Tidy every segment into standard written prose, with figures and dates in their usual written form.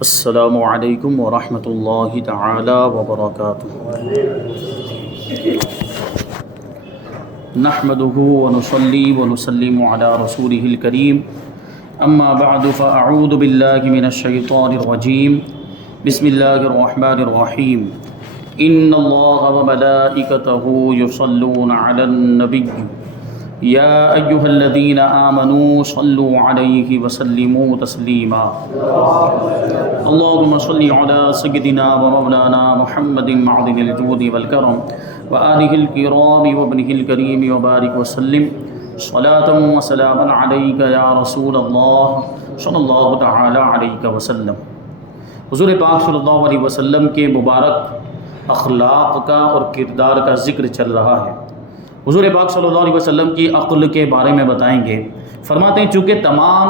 السلام علیکم ورحمۃ اللہ تعالی وبرکاتہ۔ نحمده ونصلي ونسلم على رسوله الكريم، اما بعد فاعوذ باللہ من الشیطان الرجیم، بسم اللہ الرحمن الرحیم۔ ان اللہ وملائکته یصلون علی النبی یا ایہا الذین آمنوا صلوا علیہ وسلموا تسلیما۔ اللہم صلی علی سیدنا ومولانا محمد معدن الجود والکرم وآلہ الکرام وابنہ الکریم وبارک وسلم صلاۃ وسلاما علیک یا رسول اللہ صلی اللہ تعالی علیہ وسلم۔ حضور پاک صلی اللہ علیہ وسلم کے مبارک اخلاق کا اور کردار کا ذکر چل رہا ہے۔ حضور پاک صلی اللہ علیہ وسلم کی عقل کے بارے میں بتائیں گے۔ فرماتے ہیں چونکہ تمام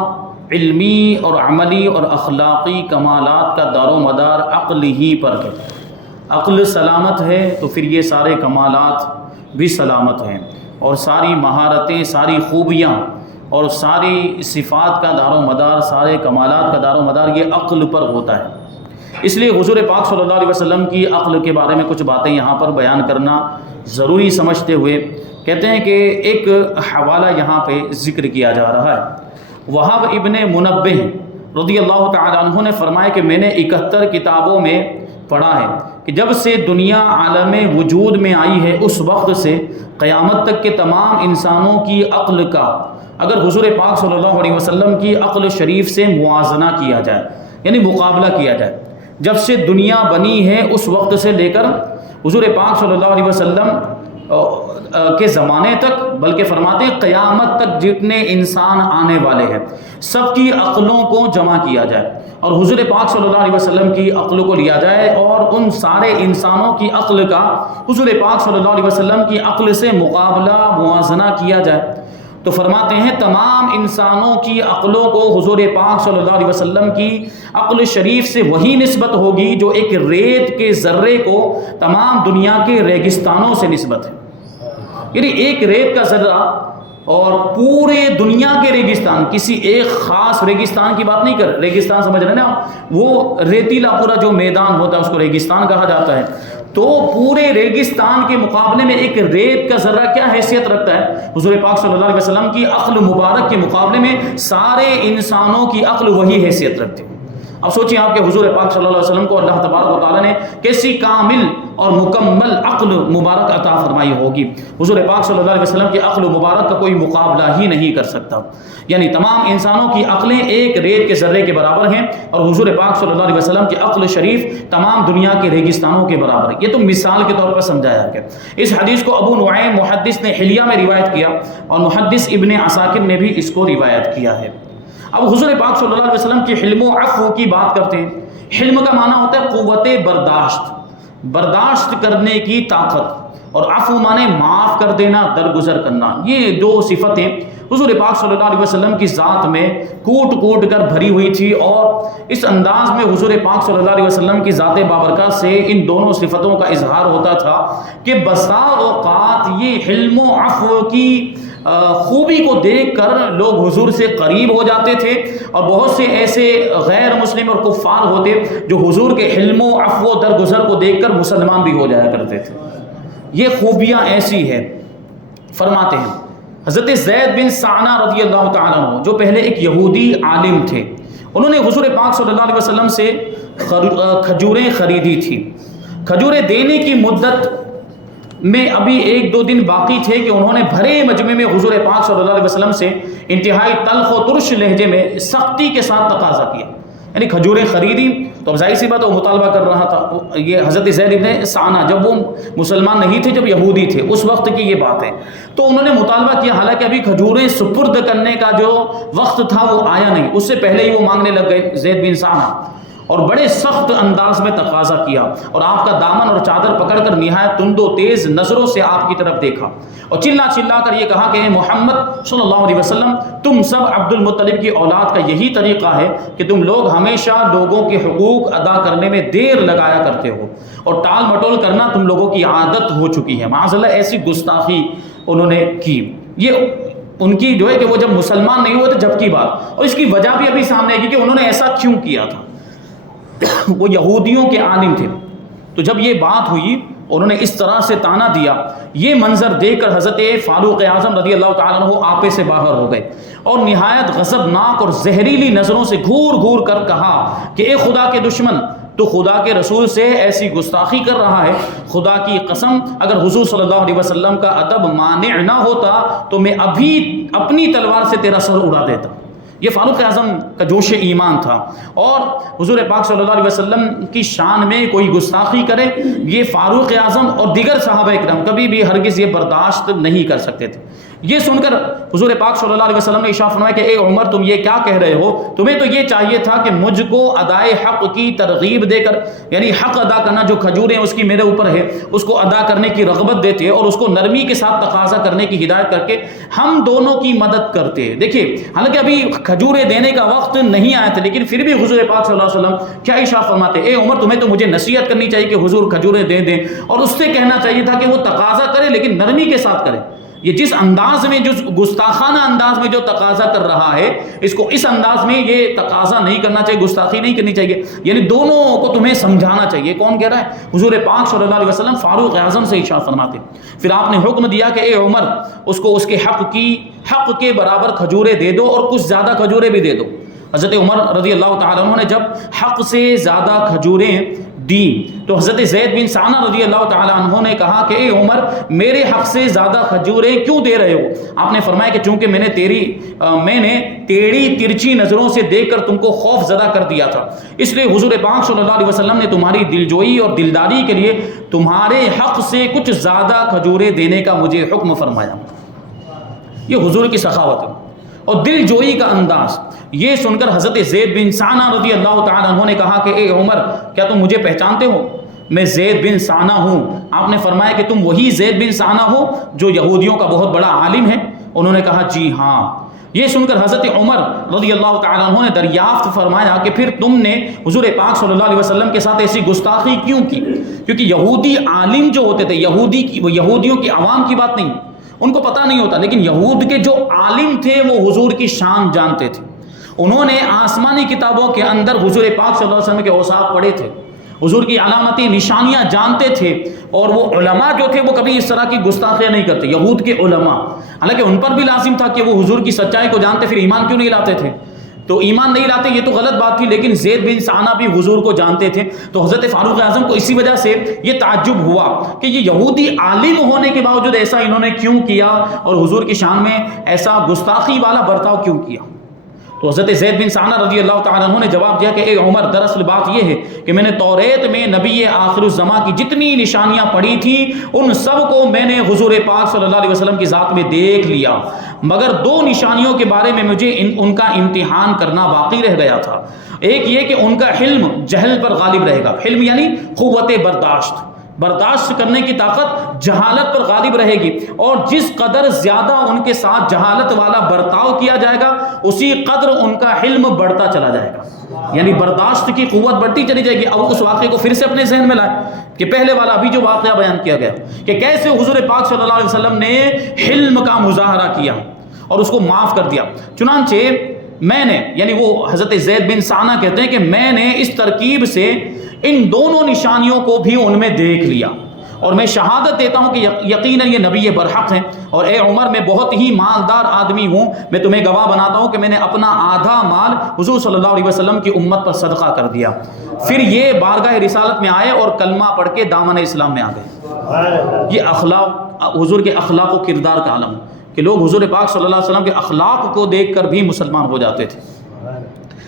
علمی اور عملی اور اخلاقی کمالات کا دار و مدار عقل ہی پر ہے۔ عقل سلامت ہے تو پھر یہ سارے کمالات بھی سلامت ہیں، اور ساری مہارتیں، ساری خوبیاں اور ساری صفات کا دار و مدار، سارے کمالات کا دار و مدار یہ عقل پر ہوتا ہے۔ اس لیے حضور پاک صلی اللہ علیہ وسلم کی عقل کے بارے میں کچھ باتیں یہاں پر بیان کرنا ضروری سمجھتے ہوئے کہتے ہیں کہ ایک حوالہ یہاں پہ ذکر کیا جا رہا ہے۔ وہاب ابن منبہ رضی اللہ تعالیٰ عنہ نے فرمایا کہ میں نے 71 کتابوں میں پڑھا ہے کہ جب سے دنیا عالم وجود میں آئی ہے اس وقت سے قیامت تک کے تمام انسانوں کی عقل کا اگر حضور پاک صلی اللہ علیہ وسلم کی عقل شریف سے موازنہ کیا جائے، یعنی مقابلہ کیا جائے، جب سے دنیا بنی ہے اس وقت سے لے کر حضور پاک صلی اللہ علیہ وسلم کے زمانے تک، بلکہ فرماتے ہیں قیامت تک جتنے انسان آنے والے ہیں سب کی عقلوں کو جمع کیا جائے اور حضور پاک صلی اللہ علیہ وسلم کی عقل کو لیا جائے اور ان سارے انسانوں کی عقل کا حضور پاک صلی اللہ علیہ وسلم کی عقل سے مقابلہ موازنہ کیا جائے، تو فرماتے ہیں تمام انسانوں کی عقلوں کو حضور پاک صلی اللہ علیہ وسلم کی عقل شریف سے وہی نسبت ہوگی جو ایک ریت کے ذرے کو تمام دنیا کے ریگستانوں سے نسبت ہے۔ یعنی ایک ریت کا ذرہ اور پورے دنیا کے ریگستان، کسی ایک خاص ریگستان کی بات نہیں کر، ریگستان سمجھ رہے ہیں نا، وہ ریتیلا پورا جو میدان ہوتا ہے اس کو ریگستان کہا جاتا ہے، تو پورے ریگستان کے مقابلے میں ایک ریت کا ذرہ کیا حیثیت رکھتا ہے؟ حضور پاک صلی اللہ علیہ وسلم کی عقل مبارک کے مقابلے میں سارے انسانوں کی عقل وہی حیثیت رکھتی ہے۔ اب سوچیں آپ کہ حضور پاک صلی اللہ علیہ وسلم کو اللہ تبارک و تعالیٰ نے کیسی کامل اور مکمل عقل مبارک عطا فرمائی ہوگی۔ حضور پاک صلی اللہ علیہ وسلم کی عقل مبارک کا کوئی مقابلہ ہی نہیں کر سکتا، یعنی تمام انسانوں کی عقلیں ایک ریت کے ذرے کے برابر ہیں اور حضور پاک صلی اللہ علیہ وسلم کی عقل شریف تمام دنیا کے ریگستانوں کے برابر ہے۔ یہ تو مثال کے طور پر سمجھایا گیا۔ اس حدیث کو ابو نعیم محدث نے حلیہ میں روایت کیا اور محدث ابن عساکر نے بھی اس کو روایت کیا ہے۔ اب حضور پاک صلی اللہ علیہ وسلم کی حلم و عفو کی بات کرتے ہیں۔ حلم کا معنی ہوتا ہے قوت برداشت کرنے کی طاقت، اور عفو معنی معاف کر دینا، درگزر کرنا۔ یہ دو صفتیں حضور پاک صلی اللہ علیہ وسلم کی ذات میں کوٹ کر بھری ہوئی تھی، اور اس انداز میں حضور پاک صلی اللہ علیہ وسلم کی ذات بابرکت سے ان دونوں صفتوں کا اظہار ہوتا تھا کہ بسا اوقات یہ حلم و عفو کی خوبی کو دیکھ کر لوگ حضور سے قریب ہو جاتے تھے، اور بہت سے ایسے غیر مسلم اور کفار ہوتے جو حضور کے حلم و عفو و درگزر کو دیکھ کر مسلمان بھی ہو جایا کرتے تھے۔ یہ خوبیاں ایسی ہیں۔ فرماتے ہیں حضرت زید بن ثعلبہ رضی اللہ تعالیٰ عنہ جو پہلے ایک یہودی عالم تھے، انہوں نے حضور پاک صلی اللہ علیہ وسلم سے کھجوریں خریدی تھی۔ کھجوریں دینے کی مدت میں ابھی 1-2 دن باقی تھے کہ انہوں نے بھرے مجمع میں حضور پاک صلی اللہ علیہ وسلم سے انتہائی تلخ و ترش لہجے میں سختی کے ساتھ تقاضا کیا، یعنی کھجوریں خریدی تو ظاہر سی بات وہ مطالبہ کر رہا تھا۔ یہ حضرت زید بن ثعلبہ جب وہ مسلمان نہیں تھے، جب یہودی تھے، اس وقت کی یہ بات ہے، تو انہوں نے مطالبہ کیا، حالانکہ ابھی کھجوریں سپرد کرنے کا جو وقت تھا وہ آیا نہیں، اس سے پہلے ہی وہ مانگنے لگ گئے زید بن ثعلبہ، اور بڑے سخت انداز میں تقاضا کیا، اور آپ کا دامن اور چادر پکڑ کر نہایت تند و تیز نظروں سے آپ کی طرف دیکھا اور چلا کر یہ کہا کہ اے محمد صلی اللہ علیہ وسلم، تم سب عبد المطلب کی اولاد کا یہی طریقہ ہے کہ تم لوگ ہمیشہ لوگوں کے حقوق ادا کرنے میں دیر لگایا کرتے ہو اور ٹال مٹول کرنا تم لوگوں کی عادت ہو چکی ہے۔ معاذ اللہ ایسی گستاخی انہوں نے کی۔ یہ ان کی جو ہے کہ وہ جب مسلمان نہیں ہوئے تو جب کی بات، اور اس کی وجہ بھی ابھی سامنے ہے کہ انہوں نے ایسا کیوں کیا تھا۔ وہ یہودیوں کے عالم تھے. تو جب یہ بات ہوئی انہوں نے اس طرح سے طعنہ دیا، یہ منظر دیکھ کر حضرت فاروق اعظم رضی اللہ تعالیٰ عنہ آپے سے باہر ہو گئے اور نہایت غضبناک اور زہریلی نظروں سے گھور گھور کر کہا کہ اے خدا کے دشمن، تو خدا کے رسول سے ایسی گستاخی کر رہا ہے. خدا کی قسم اگر حضور صلی اللہ علیہ وسلم کا ادب مانع نہ ہوتا تو میں ابھی اپنی تلوار سے تیرا سر اڑا دیتا. یہ فاروق اعظم کا جوش ایمان تھا. اور حضور پاک صلی اللہ علیہ وسلم کی شان میں کوئی گستاخی کرے، یہ فاروق اعظم اور دیگر صحابہ اکرام کبھی بھی ہرگز یہ برداشت نہیں کر سکتے تھے. یہ سن کر حضور پاک صلی اللہ علیہ وسلم نے ارشاد فرمایا کہ اے عمر، تم یہ کیا کہہ رہے ہو؟ تمہیں تو یہ چاہیے تھا کہ مجھ کو ادائے حق کی ترغیب دے کر، یعنی حق ادا کرنا، جو کھجوریں اس کی میرے اوپر ہے اس کو ادا کرنے کی رغبت دیتے اور اس کو نرمی کے ساتھ تقاضا کرنے کی ہدایت کر کے ہم دونوں کی مدد کرتے. دیکھیے حالانکہ ابھی کھجوریں دینے کا وقت نہیں آیا تھا، لیکن پھر بھی حضور پاک صلی اللہ علیہ وسلم کیا ارشاد فرماتے، اے عمر تمہیں تو مجھے نصیحت کرنی چاہیے کہ حضور کھجوریں دے دیں، اور اس سے کہنا چاہیے تھا کہ وہ تقاضا کرے لیکن نرمی کے ساتھ کرے. یہ جس انداز میں، جو گستاخانہ انداز میں جو تقاضا کر رہا ہے، اس کو اس انداز میں یہ تقاضا نہیں کرنا چاہیے، گستاخی نہیں کرنی چاہیے. یعنی دونوں کو تمہیں سمجھانا چاہیے. کون کہہ رہا ہے؟ حضور پاک صلی اللہ علیہ وسلم فاروق اعظم سے ارشاد فرماتے. پھر آپ نے حکم دیا کہ اے عمر، اس کو اس کے حق کے برابر کھجوریں دے دو اور کچھ زیادہ کھجوریں بھی دے دو. حضرت عمر رضی اللہ تعالیٰ عنہ نے جب حق سے زیادہ کھجوریں دی تو حضرت زید بن ثانہ رضی اللہ تعالیٰ عنہ نے کہا کہ اے عمر، میرے حق سے زیادہ کھجوریں کیوں دے رہے ہو؟ آپ نے فرمایا کہ چونکہ میں نے ٹیڑھی ترچھی نظروں سے دیکھ کر تم کو خوف زدہ کر دیا تھا، اس لیے حضور پاک صلی اللہ علیہ وسلم نے تمہاری دلجوئی اور دلداری کے لیے تمہارے حق سے کچھ زیادہ کھجوریں دینے کا مجھے حکم فرمایا. یہ حضور کی سخاوت ہے اور دل جوئی کا انداز. یہ سن کر حضرت زید بن ثانہ رضی اللہ تعالیٰ عنہ نے کہا کہ اے عمر، کیا تم مجھے پہچانتے ہو؟ میں زید بن ثانہ ہوں. آپ نے فرمایا کہ تم وہی زید بن ثانہ ہو جو یہودیوں کا بہت بڑا عالم ہے؟ انہوں نے کہا جی ہاں. یہ سن کر حضرت عمر رضی اللہ تعالیٰ عنہ نے دریافت فرمایا کہ پھر تم نے حضور پاک صلی اللہ علیہ وسلم کے ساتھ ایسی گستاخی کیوں کی؟ کیونکہ یہودی عالم جو ہوتے تھے، یہودیوں کی عوام کی بات نہیں، ان کو پتہ نہیں ہوتا، لیکن یہود کے جو عالم تھے وہ حضور کی شان جانتے تھے. انہوں نے آسمانی کتابوں کے اندر حضور پاک صلی اللہ علیہ وسلم کے اوصاف پڑھے تھے، حضور کی علامتی نشانیاں جانتے تھے، اور وہ علماء جو تھے وہ کبھی اس طرح کی گستاخیاں نہیں کرتے. یہود کے علماء، حالانکہ ان پر بھی لازم تھا کہ وہ حضور کی سچائی کو جانتے، پھر ایمان کیوں نہیں لاتے تھے؟ تو ایمان نہیں لاتے یہ تو غلط بات تھی، لیکن زید بن ثانہ بھی حضور کو جانتے تھے. تو حضرت فاروق اعظم کو اسی وجہ سے یہ تعجب ہوا کہ یہ یہودی عالم ہونے کے باوجود ایسا انہوں نے کیوں کیا اور حضور کی شان میں ایسا گستاخی والا برتاؤ کیوں کیا. تو حضرت زید بن ثانہ رضی اللہ تعالیٰ عنہ نے جواب دیا کہ اے عمر، دراصل بات یہ ہے کہ میں نے توریت میں نبی آخر الزماں کی جتنی نشانیاں پڑھی تھیں ان سب کو میں نے حضور پاک صلی اللہ علیہ وسلم کی ذات میں دیکھ لیا، مگر 2 نشانیوں کے بارے میں مجھے ان کا امتحان کرنا باقی رہ گیا تھا. ایک یہ کہ ان کا حلم جہل پر غالب رہے گا. حلم یعنی قوت برداشت کرنے کی طاقت جہالت پر غالب رہے گی، اور جس قدر زیادہ ان کے ساتھ جہالت والا برتاؤ کیا جائے گا اسی قدر ان کا حلم بڑھتا چلا جائے گا، یعنی برداشت کی قوت بڑھتی چلی جائے گی. اب اس واقعے کو پھر سے اپنے ذہن میں لائیں کہ پہلے والا ابھی جو واقعہ بیان کیا گیا کہ کیسے حضور پاک صلی اللہ علیہ وسلم نے حلم کا مظاہرہ کیا اور اس کو معاف کر دیا. چنانچہ میں نے، یعنی وہ حضرت زید بن ثانہ کہتے ہیں کہ میں نے اس ترکیب سے ان دونوں نشانیوں کو بھی ان میں دیکھ لیا، اور میں شہادت دیتا ہوں کہ یقیناً یہ نبی برحق ہیں. اور اے عمر، میں بہت ہی مالدار آدمی ہوں، میں تمہیں گواہ بناتا ہوں کہ میں نے اپنا آدھا مال حضور صلی اللہ علیہ وسلم کی امت پر صدقہ کر دیا. پھر یہ بارگاہ رسالت میں آئے اور کلمہ پڑھ کے دامن اسلام میں آ گئے. یہ اخلاق، حضور کے اخلاق و کردار کا عالم کہ لوگ حضور پاک صلی اللہ علیہ وسلم کے اخلاق کو دیکھ کر بھی مسلمان ہو جاتے تھے.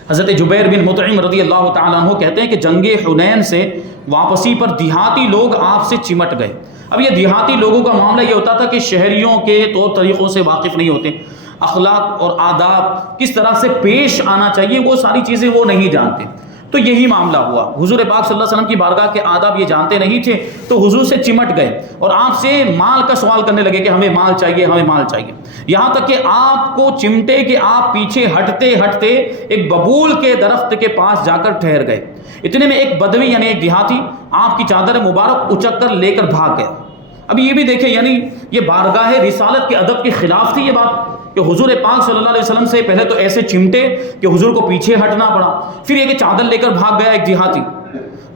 حضرت جبیر بن مطعم رضی اللہ تعالیٰ عنہ کہتے ہیں کہ جنگ حنین سے واپسی پر دیہاتی لوگ آپ سے چمٹ گئے. اب یہ دیہاتی لوگوں کا معاملہ یہ ہوتا تھا کہ شہریوں کے طور طریقوں سے واقف نہیں ہوتے، اخلاق اور آداب کس طرح سے پیش آنا چاہیے وہ ساری چیزیں وہ نہیں جانتے. تو یہی معاملہ ہوا، حضور پاک صلی اللہ علیہ وسلم کی بارگاہ کے آداب یہ جانتے نہیں تھے، تو حضور سے چمٹ گئے اور آپ سے مال کا سوال کرنے لگے کہ ہمیں مال چاہیے، ہمیں مال چاہیے. یہاں تک کہ آپ کو چمٹے کہ آپ پیچھے ہٹتے ہٹتے ایک ببول کے درخت کے پاس جا کر ٹھہر گئے. اتنے میں ایک بدوی یعنی ایک دیہاتی آپ کی چادر مبارک اچک کر لے کر بھاگ گیا. اب یہ بھی دیکھیں، یعنی یہ بارگاہ رسالت کے ادب کے خلاف تھی یہ بات کہ حضور پاک صلی اللہ علیہ وسلم سے پہلے تو ایسے چمٹے کہ حضور کو پیچھے ہٹنا پڑا، پھر یہ کہ چادر لے کر بھاگ گیا ایک دیہاتی،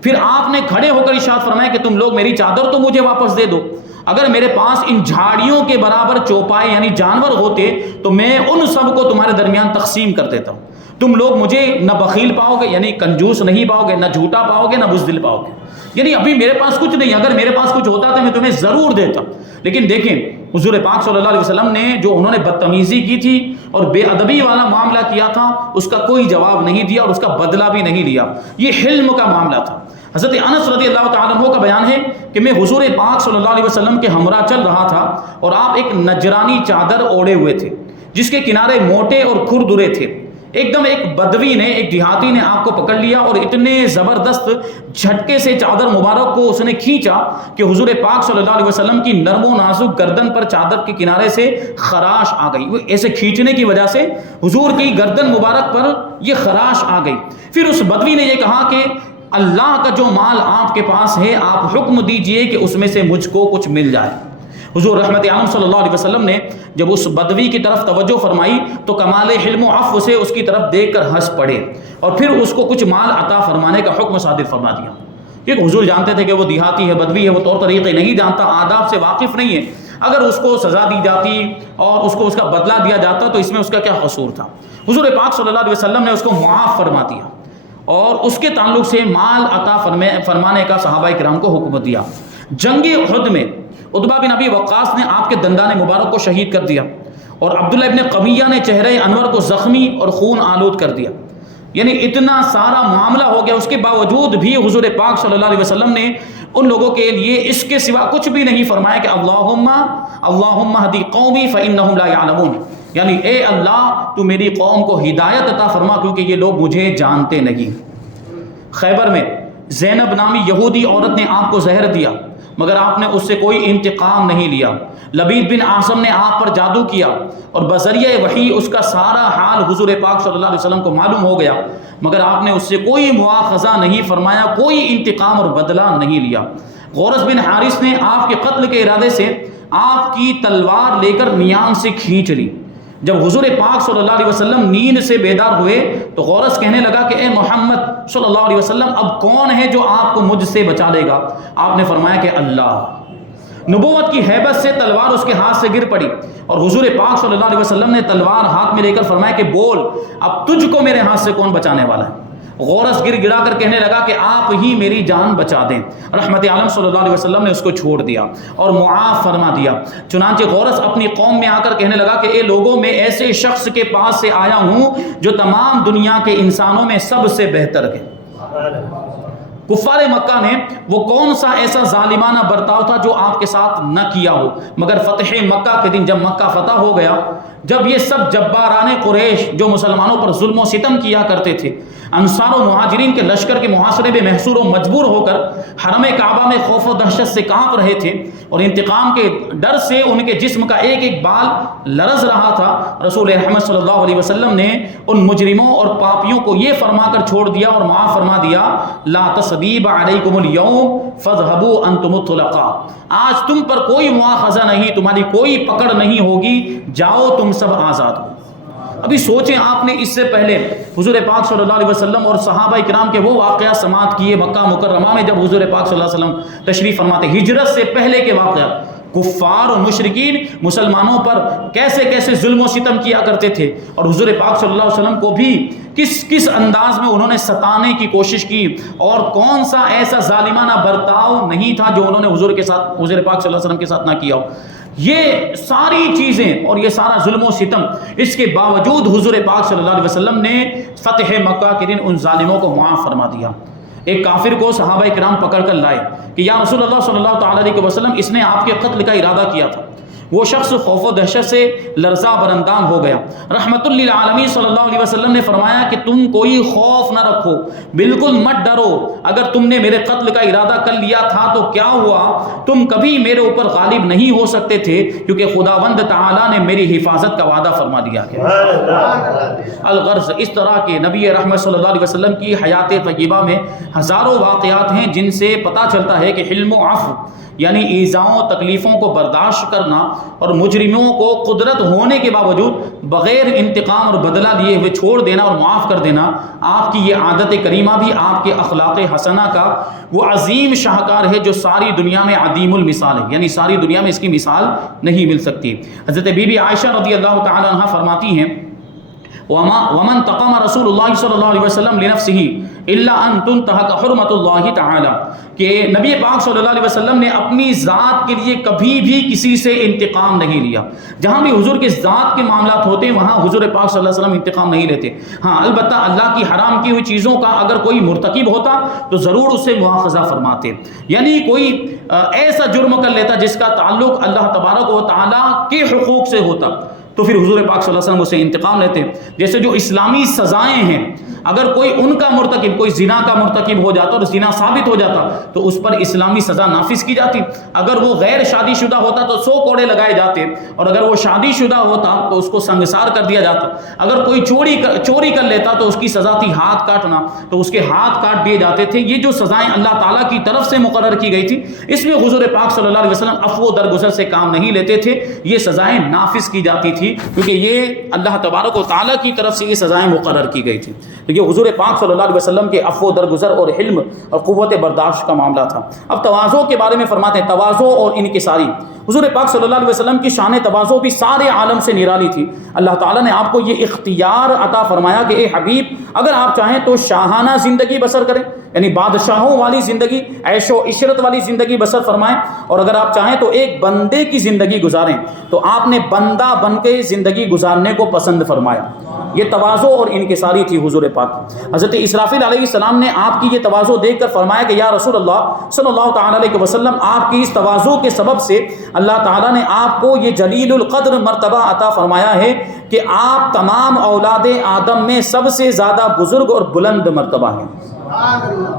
پھر آپ نے کھڑے ہو کر ارشاد فرمایا کہ تم لوگ میری چادر تو مجھے واپس دے دو، اگر میرے پاس ان جھاڑیوں کے برابر چوپائے یعنی جانور ہوتے تو میں ان سب کو تمہارے درمیان تقسیم کر دیتا ہوں، تم لوگ مجھے نہ بخیل پاؤ گے یعنی کنجوس نہیں پاؤ گے، نہ جھوٹا پاؤ گے، نہ بزدل پاؤ گے، یعنی ابھی میرے پاس کچھ نہیں، اگر میرے پاس کچھ ہوتا تو میں تمہیں ضرور دیتا۔ لیکن دیکھیں حضور پاک صلی اللہ علیہ وسلم نے جو انہوں نے بدتمیزی کی تھی اور بے ادبی والا معاملہ کیا تھا اس کا کوئی جواب نہیں دیا اور اس کا بدلہ بھی نہیں لیا، یہ حلم کا معاملہ تھا۔ حضرت انس رضی اللہ تعالیٰ عنہ کا بیان ہے کہ میں حضور پاک صلی اللہ علیہ وسلم کے ہمراہ چل رہا تھا اور آپ ایک نجرانی چادر اوڑے ہوئے تھے جس کے کنارے موٹے اور کھردرے تھے، ایک دم ایک بدوی نے ایک دیہاتی نے آپ کو پکڑ لیا اور اتنے زبردست جھٹکے سے چادر مبارک کو اس نے کھینچا کہ حضور پاک صلی اللہ علیہ وسلم کی نرم و نازک گردن پر چادر کے کنارے سے خراش آ گئی، وہ ایسے کھینچنے کی وجہ سے حضور کی گردن مبارک پر یہ خراش آ گئی۔ پھر اس بدوی نے یہ کہا کہ اللہ کا جو مال آپ کے پاس ہے آپ حکم دیجئے کہ اس میں سے مجھ کو کچھ مل جائے۔ حضور رحمت عالم صلی اللہ علیہ وسلم نے جب اس بدوی کی طرف توجہ فرمائی تو کمال حلم و عفو سے اس کی طرف دیکھ کر ہنس پڑے اور پھر اس کو کچھ مال عطا فرمانے کا حکم صادر فرما دیا، کیونکہ حضور جانتے تھے کہ وہ دیہاتی ہے، بدوی ہے، وہ طور طریقے نہیں جانتا، آداب سے واقف نہیں ہے، اگر اس کو سزا دی جاتی اور اس کو اس کا بدلہ دیا جاتا تو اس میں اس کا کیا قصور تھا۔ حضور پاک صلی اللہ علیہ وسلم نے اس کو معاف فرما دیا اور اس کے تعلق سے مال عطا فرمانے کا صحابہ کرام کو حکم دیا۔ جنگ احد میں عتبہ بن ابی وقاص نے آپ کے دندان مبارک کو شہید کر دیا اور عبداللہ ابن قمیہ نے چہرہ انور کو زخمی اور خون آلود کر دیا، یعنی اتنا سارا معاملہ ہو گیا، اس کے باوجود بھی حضور پاک صلی اللہ علیہ وسلم نے ان لوگوں کے لیے اس کے سوا کچھ بھی نہیں فرمایا کہ اللہم اہدی قومی فانہم لا یعلمون، یعنی اے اللہ تو میری قوم کو ہدایت عطا فرما کیونکہ یہ لوگ مجھے جانتے نہیں۔ خیبر میں زینب نامی یہودی عورت نے آپ کو زہر دیا مگر آپ نے اس سے کوئی انتقام نہیں لیا۔ لبید بن عاصم نے آپ پر جادو کیا اور بذریعہ وحی اس کا سارا حال حضور پاک صلی اللہ علیہ وسلم کو معلوم ہو گیا مگر آپ نے اس سے کوئی مواخذہ نہیں فرمایا، کوئی انتقام اور بدلہ نہیں لیا۔ غورث بن حارث نے آپ کے قتل کے ارادے سے آپ کی تلوار لے کر میان سے کھینچ لی۔ جب حضور پاک صلی اللہ علیہ وسلم نیند سے بیدار ہوئے تو غورث کہنے لگا کہ اے محمد صلی اللہ علیہ وسلم اب کون ہے جو آپ کو مجھ سے بچا لے گا؟ آپ نے فرمایا کہ اللہ۔ نبوت کی ہیبت سے تلوار اس کے ہاتھ سے گر پڑی اور حضور پاک صلی اللہ علیہ وسلم نے تلوار ہاتھ میں لے کر فرمایا کہ بول اب تجھ کو میرے ہاتھ سے کون بچانے والا ہے؟ غورث گر گڑا کر کہنے لگا کہ آپ ہی میری جان بچا دیں۔ رحمت عالم صلی اللہ علیہ وسلم نے اس کو چھوڑ دیا اور معاف فرما دیا۔ چنانچہ غورث اپنی قوم میں آ کر کہنے لگا کہ اے لوگوں، میں ایسے شخص کے پاس سے آیا ہوں جو تمام دنیا کے انسانوں میں سب سے بہتر ہے۔ کفار مکہ نے وہ کون سا ایسا ظالمانہ برتاؤ تھا جو آپ کے ساتھ نہ کیا ہو، مگر فتح مکہ کے دن جب مکہ فتح ہو گیا، جب یہ سب جباران قریش جو مسلمانوں پر ظلم و ستم کیا کرتے تھے انصار و مہاجرین کے لشکر کے محاصرے میں محصور و مجبور ہو کر حرم کعبہ میں خوف و دہشت سے کانپ رہے تھے اور انتقام کے ڈر سے ان کے جسم کا ایک ایک بال لرز رہا تھا، رسول رحمت صلی اللہ علیہ وسلم نے ان مجرموں اور پاپیوں کو یہ فرما کر چھوڑ دیا اور معاف فرما دیا، لا تصدیب علیکم اليوم فاذهبوا انتم الطلقاء، آج تم پر کوئی مواخذہ نہیں، تمہاری کوئی پکڑ نہیں ہوگی، جاؤ تم سب آزاد ہو۔ ابھی سوچیں آپ نے اس سے پہلے حضور پاک صلی اللہ علیہ وسلم اور صحابہ کرام کے وہ واقعات سماعت کیے مکہ مکرمہ میں جب حضور پاک صلی اللہ علیہ وسلم تشریف فرماتے، ہجرت سے پہلے کے واقعات، کفار اور مشرکین مسلمانوں پر کیسے کیسے ظلم و ستم کیا کرتے تھے اور حضور پاک صلی اللہ علیہ وسلم کو بھی کس انداز میں انہوں نے ستانے کی کوشش کی اور کون سا ایسا ظالمانہ برتاؤ نہیں تھا جو انہوں نے حضور پاک صلی اللہ علیہ وسلم کے ساتھ نہ کیا ہو۔ یہ ساری چیزیں اور یہ سارا ظلم و ستم، اس کے باوجود حضور پاک صلی اللہ علیہ وسلم نے فتح مکہ کے دن ان ظالموں کو معاف فرما دیا۔ ایک کافر کو صحابہ کرام پکڑ کر لائے کہ یا رسول اللہ صلی اللہ تعالیٰ علیہ وسلم، اس نے آپ کے قتل کا ارادہ کیا تھا، وہ شخص خوف و دہشت سے لرزہ برندام ہو گیا۔ رحمت للعالمین صلی اللہ علیہ وسلم نے فرمایا کہ تم کوئی خوف نہ رکھو، بالکل مت ڈرو، اگر تم نے میرے قتل کا ارادہ کر لیا تھا تو کیا ہوا، تم کبھی میرے اوپر غالب نہیں ہو سکتے تھے، کیونکہ خداوند تعالیٰ نے میری حفاظت کا وعدہ فرما دیا ہے۔ الغرض، اس طرح کے نبی رحمت صلی اللہ علیہ وسلم کی حیات طیبہ میں ہزاروں واقعات ہیں جن سے پتہ چلتا ہے کہ حلم و عفو یعنی ایذاؤں تکلیفوں کو برداشت کرنا اور مجرموں کو قدرت ہونے کے باوجود بغیر انتقام اور بدلہ لیے ہوئے چھوڑ دینا اور معاف کر دینا، آپ کی یہ عادت کریمہ بھی آپ کے اخلاق حسنہ کا وہ عظیم شاہکار ہے جو ساری دنیا میں عدیم المثال ہے، یعنی ساری دنیا میں اس کی مثال نہیں مل سکتی۔ حضرت بی بی عائشہ رضی اللہ تعالی عنہا فرماتی ہیں ومن تقم رسول اللہ صلی اللہ علیہ وسلم لنفسہ الا ان تنتہک حرمت اللہ تعالی، کہ نبی پاک صلی اللہ علیہ وسلم نے اپنی ذات کے لیے کبھی بھی کسی سے انتقام نہیں لیا۔ جہاں بھی حضور کے ذات کے معاملات ہوتے ہیں وہاں حضور پاک صلی اللہ علیہ وسلم انتقام نہیں لیتے۔ ہاں البتہ اللہ کی حرام کی ہوئی چیزوں کا اگر کوئی مرتکب ہوتا تو ضرور اس سے مواخذہ فرماتے، یعنی کوئی ایسا جرم کر لیتا جس کا تعلق اللہ تبارک و تعالیٰ کے حقوق سے ہوتا تو پھر حضور پاک صلی اللہ علیہ وسلم اسے انتقام لیتے۔ جیسے جو اسلامی سزائیں ہیں، اگر کوئی ان کا مرتکب، کوئی زنا کا مرتکب ہو جاتا اور زنا ثابت ہو جاتا تو اس پر اسلامی سزا نافذ کی جاتی۔ اگر وہ غیر شادی شدہ ہوتا تو 100 کوڑے لگائے جاتے، اور اگر وہ شادی شدہ ہوتا تو اس کو سنگسار کر دیا جاتا۔ اگر کوئی چوری کر لیتا تو اس کی سزا تھی ہاتھ کاٹنا، تو اس کے ہاتھ کاٹ دیے جاتے تھے۔ یہ جو سزائیں اللہ تعالیٰ کی طرف سے مقرر کی گئی تھی، اس میں حضور پاک صلی اللہ علیہ وسلم عفو و درگزر سے کام نہیں لیتے تھے، یہ سزائیں نافذ کی جاتی تھی، کیونکہ یہ اللہ تبارک و تعالیٰ کی طرف سے یہ سزائیں مقرر کی گئی تھیں۔ لیکن حضور پاک صلی اللہ علیہ وسلم کے عفو درگزر اور حلم اور قوت برداشت کا معاملہ تھا۔ اب تواضع کے بارے میں فرماتے ہیں، تواضع اور انکساری۔ حضور پاک صلی اللہ علیہ وسلم کی شان تواضع بھی سارے عالم سے نرالی تھی۔ اللہ تعالیٰ نے آپ کو یہ اختیار عطا فرمایا کہ اے حبیب، اگر آپ چاہیں تو شاہانہ زندگی بسر کریں، یعنی بادشاہوں والی زندگی، عیش و عشرت والی زندگی بسر فرمائیں، اور اگر آپ چاہیں تو ایک بندے کی زندگی گزاریں، تو آپ نے بندہ بن کے زندگی گزارنے کو پسند فرمایا۔ یہ تواضع اور انکساری تھی حضور پاک۔ حضرت اسرافیل علیہ السلام نے آپ کی یہ تواضع دیکھ کر فرمایا کہ یا رسول اللہ صلی اللہ تعالی علیہ وسلم، آپ کی اس تواضع کے سبب سے اللہ تعالیٰ نے آپ کو یہ جلیل القدر مرتبہ عطا فرمایا ہے کہ آپ تمام اولاد آدم میں سب سے زیادہ بزرگ اور بلند مرتبہ ہیں۔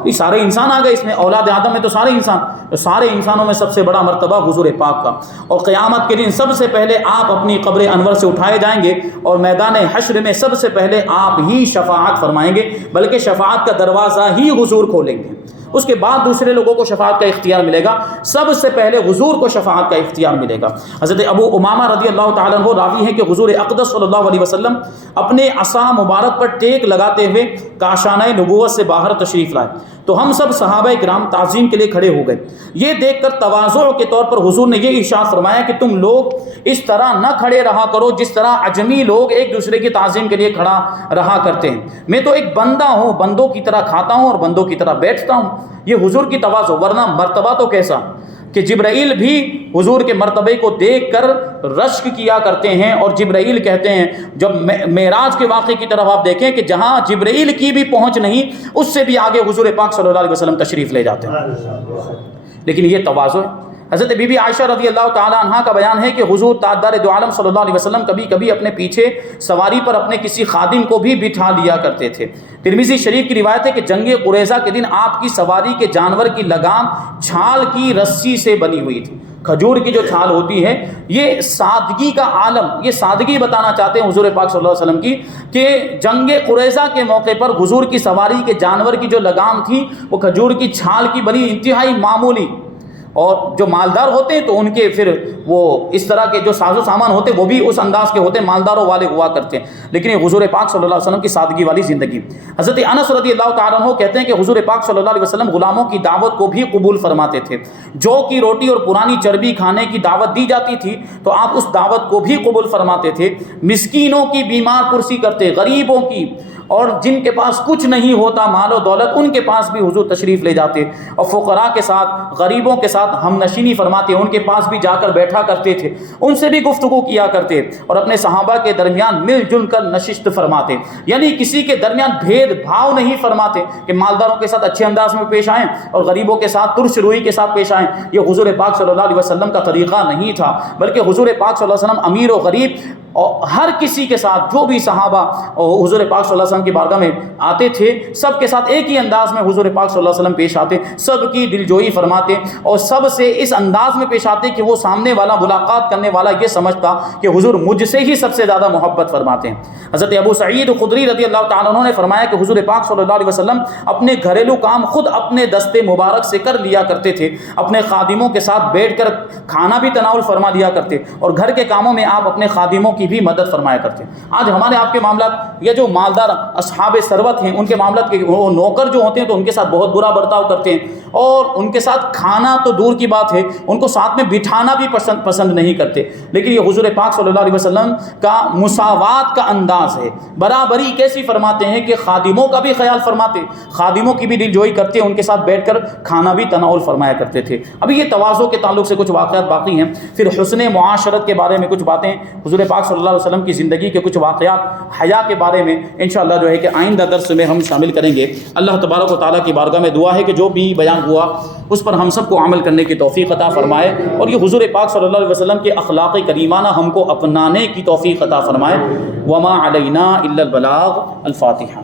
یہ سارے انسان آ گئے اس میں، اولاد آدم میں تو سارے انسان، تو سارے انسانوں میں سب سے بڑا مرتبہ حضور پاک کا۔ اور قیامت کے دن سب سے پہلے آپ اپنی قبر انور سے اٹھائے جائیں گے، اور میدان حشر میں سب سے پہلے آپ ہی شفاعت فرمائیں گے، بلکہ شفاعت کا دروازہ ہی حضور کھولیں گے۔ اس کے بعد دوسرے لوگوں کو شفاعت کا اختیار ملے گا، سب سے پہلے حضور کو شفاعت کا اختیار ملے گا۔ حضرت ابو امامہ رضی اللہ تعالیٰ عنہ راوی ہیں کہ حضور اقدس صلی اللہ علیہ وسلم اپنے عصا مبارک پر ٹیک لگاتے ہوئے کاشانہ نبوت سے باہر تشریف لائے، تو ہم سب صحابہ کرام تعظیم کے لیے کھڑے ہو گئے۔ یہ دیکھ کر تواضع کے طور پر حضور نے یہ ارشاد فرمایا کہ تم لوگ اس طرح نہ کھڑے رہا کرو جس طرح عجمی لوگ ایک دوسرے کی تعظیم کے لیے کھڑا رہا کرتے ہیں۔ میں تو ایک بندہ ہوں، بندوں کی طرح کھاتا ہوں اور بندوں کی طرح بیٹھتا ہوں۔ یہ حضور کی تواضع، ورنہ مرتبہ تو کیسا کہ جبرائیل بھی حضور کے مرتبے کو دیکھ کر رشک کیا کرتے ہیں، اور جبرائیل کہتے ہیں، جب معراج کے واقعے کی طرف آپ دیکھیں کہ جہاں جبرائیل کی بھی پہنچ نہیں، اس سے بھی آگے حضور پاک صلی اللہ علیہ وسلم تشریف لے جاتے ہیں۔ لیکن یہ تواضع ہے۔ حضرت بی بی عائشہ رضی اللہ تعالی عنہا کا بیان ہے کہ حضور تاجدار دو عالم صلی اللہ علیہ وسلم کبھی کبھی اپنے پیچھے سواری پر اپنے کسی خادم کو بھی بٹھا لیا کرتے تھے۔ ترمذی شریف کی روایت ہے کہ جنگ قریظہ کے دن آپ کی سواری کے جانور کی لگام چھال کی رسی سے بنی ہوئی تھی۔ کھجور کی جو چھال ہوتی ہے، یہ سادگی کا عالم، یہ سادگی بتانا چاہتے ہیں حضور پاک صلی اللہ علیہ وسلم کی، کہ جنگ قریظہ کے موقع پر حضور کی سواری کے جانور کی جو لگام تھی وہ کھجور کی چھال کی بنی، انتہائی معمولی۔ اور جو مالدار ہوتے ہیں تو ان کے پھر وہ اس طرح کے جو ساز و سامان ہوتے وہ بھی اس انداز کے ہوتے ہیں، مالداروں والے ہوا کرتے ہیں۔ لیکن یہ حضور پاک صلی اللہ علیہ وسلم کی سادگی والی زندگی۔ حضرت انس رضی اللہ تعالیٰ عنہ کہتے ہیں کہ حضور پاک صلی اللہ علیہ وسلم غلاموں کی دعوت کو بھی قبول فرماتے تھے۔ جو کی روٹی اور پرانی چربی کھانے کی دعوت دی جاتی تھی تو آپ اس دعوت کو بھی قبول فرماتے تھے۔ مسکینوں کی بیمار پرسی کرتے، غریبوں کی اور جن کے پاس کچھ نہیں ہوتا مال و دولت ان کے پاس بھی حضور تشریف لے جاتے اور فقراء کے ساتھ غریبوں کے ساتھ ہم نشینی فرماتے، ان کے پاس بھی جا کر بیٹھا کرتے تھے، ان سے بھی گفتگو کیا کرتے اور اپنے صحابہ کے درمیان مل جل کر نشست فرماتے، یعنی کسی کے درمیان بھید بھاؤ نہیں فرماتے کہ مالداروں کے ساتھ اچھے انداز میں پیش آئیں اور غریبوں کے ساتھ ترش روئی کے ساتھ پیش آئیں۔ یہ حضور پاک صلی اللہ علیہ وسلم کا طریقہ نہیں تھا، بلکہ حضور پاک صلی اللہ علیہ وسلم امیر و غریب اور ہر کسی کے ساتھ جو بھی صحابہ حضور پاک صلی اللہ علیہ وسلم کی بارگاہ میں آتے تھے سب کے ساتھ ایک ہی انداز میں حضور پاک صلی اللہ علیہ وسلم پیش آتے، سب کی دلجوئی فرماتے اور سب سے اس انداز میں پیش آتے کہ وہ سامنے والا ملاقات کرنے والا یہ سمجھتا کہ حضور مجھ سے ہی سب سے زیادہ محبت فرماتے ہیں۔ حضرت ابو سعید خدری رضی اللہ تعالیٰ عنہ نے فرمایا کہ حضور پاک صلی اللہ علیہ وسلم اپنے گھریلو کام خود اپنے دست مبارک سے کر لیا کرتے تھے، اپنے خادموں کے ساتھ بیٹھ کر کھانا بھی تناول فرما لیا کرتے اور گھر کے کاموں میں آپ اپنے خادموں کی بھی مدد فرمایا کرتے۔ آج ہمارے آپ کے معاملات یہ جو مالدار اصحاب ثروت ہیں ان کے معاملات کے وہ نوکر جو ہوتے ہیں تو ان کے ساتھ بہت برا برتاؤ کرتے ہیں اور ان کے ساتھ کھانا تو دور کی بات ہے ان کو ساتھ میں بٹھانا بھی پسند نہیں کرتے، لیکن یہ حضور پاک صلی اللہ علیہ وسلم کا مساوات کا انداز ہے، برابری کیسی فرماتے ہیں کہ خادموں کا بھی خیال فرماتے، خادموں کی بھی دلجوئی کرتے، ان کے ساتھ بیٹھ کر کھانا بھی تناول فرمایا کرتے تھے۔ ابھی یہ تواضع کے تعلق سے کچھ واقعات باقی ہیں، پھر حسن معاشرت کے بارے میں کچھ باتیں، حضور پاک صلی اللہ علیہ وسلم کی زندگی کے کچھ واقعات، حیا کے بارے میں انشاءاللہ جو ہے کہ آئندہ درس میں ہم شامل کریں گے۔ اللہ تبارک و تعالیٰ کی بارگاہ میں دعا ہے کہ جو بھی بیان ہوا اس پر ہم سب کو عمل کرنے کی توفیق عطا فرمائے اور یہ حضور پاک صلی اللہ علیہ وسلم کے اخلاق کریمانہ ہم کو اپنانے کی توفیق عطا فرمائے۔ وما علینا الا البلاغ۔ الفاتحہ۔